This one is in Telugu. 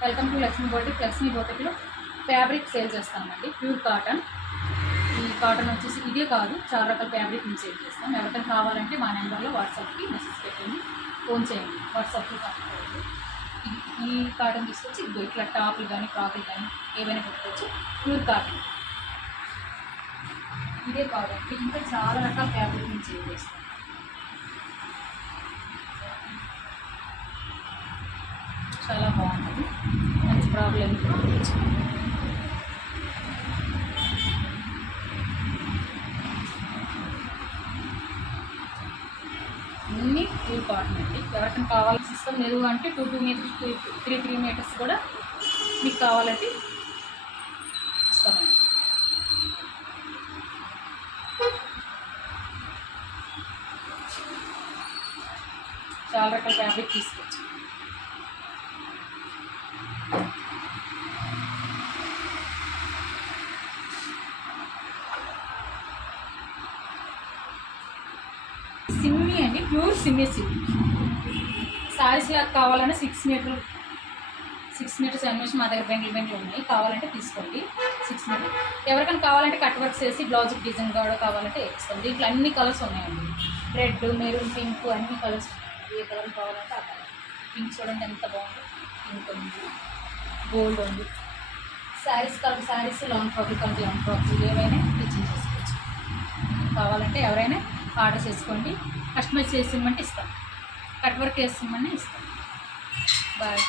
Welcome to Lakshmi boutique. లక్ష్మీ బోటిక్లో ఫ్యాబ్రిక్ సేల్ చేస్తామండి. Pure cotton. ఈ కాటన్ వచ్చేసి ఇదే కాదు, చాలా రకాల ఫ్యాబ్రిక్ మేము సేల్ చేస్తాం. ఎవరికైనా కావాలంటే మా నెంబర్లో వాట్సాప్కి మెసేజ్ పెట్టండి, ఫోన్ చేయండి. వాట్సాప్లో కావాలి. ఈ కాటన్ తీసుకొచ్చి ఇట్లా టాపులు కానీ ఫ్రాకులు కానీ ఏవైనా పెట్టుకోవచ్చు. ప్యూర్ కాటన్ ఇదే కాదండి, ఇంకా చాలా రకాల ఫ్యాబ్రిక్ మేము సేల్ చేస్తాం. చాలా బాగుంటుంది, మంచి ప్రాబ్లం. అన్నీ ప్యూర్ కాటన్ అండి. ఎవరికైనా కావాల్సి ఇస్తాం, లేదు అంటే 2 మీటర్స్ 3 మీటర్స్ కూడా మీకు కావాలంటే ఇస్తామండి. చాలా రకాల ఫ్యాబ్రిక్ తీసుకోవచ్చు. సిమ్మి అండి, ప్యూర్ సిమ్మి సిమ్మి. సారీస్ లాగా కావాలంటే 6 మీటర్స్ ఎనిమేషన్ మా దగ్గర బెంగళూరు ఉన్నాయి. కావాలంటే తీసుకోండి 6 మీటర్. ఎవరికైనా కావాలంటే కట్ వర్క్స్ వేసి బ్లౌజ్ డిజైన్ కూడా కావాలంటే ఇస్తాం. దీంట్లో అన్ని కలర్స్ ఉన్నాయండి. రెడ్, మెరూన్, పింక్ అన్ని కలర్స్ ఉన్నాయి. ఏ కలర్ కావాలంటే ఆ కలర్. పింక్ చూడండి ఎంత బాగుంది, పింక్ ఉంది, గోల్డ్ ఉంది. శారీస్ లాంగ్ ఫ్రాక్స్ ఏవైనా స్టిచ్చింగ్ చేసుకోవచ్చు. కావాలంటే ఎవరైనా ఆర్డర్ చేసుకోండి. కస్టమైజ్ చేసి ఇవ్వమంటే ఇస్తాం, కట్ వర్క్ వేసి ఇవ్వమని ఇస్తాం. బాయ్.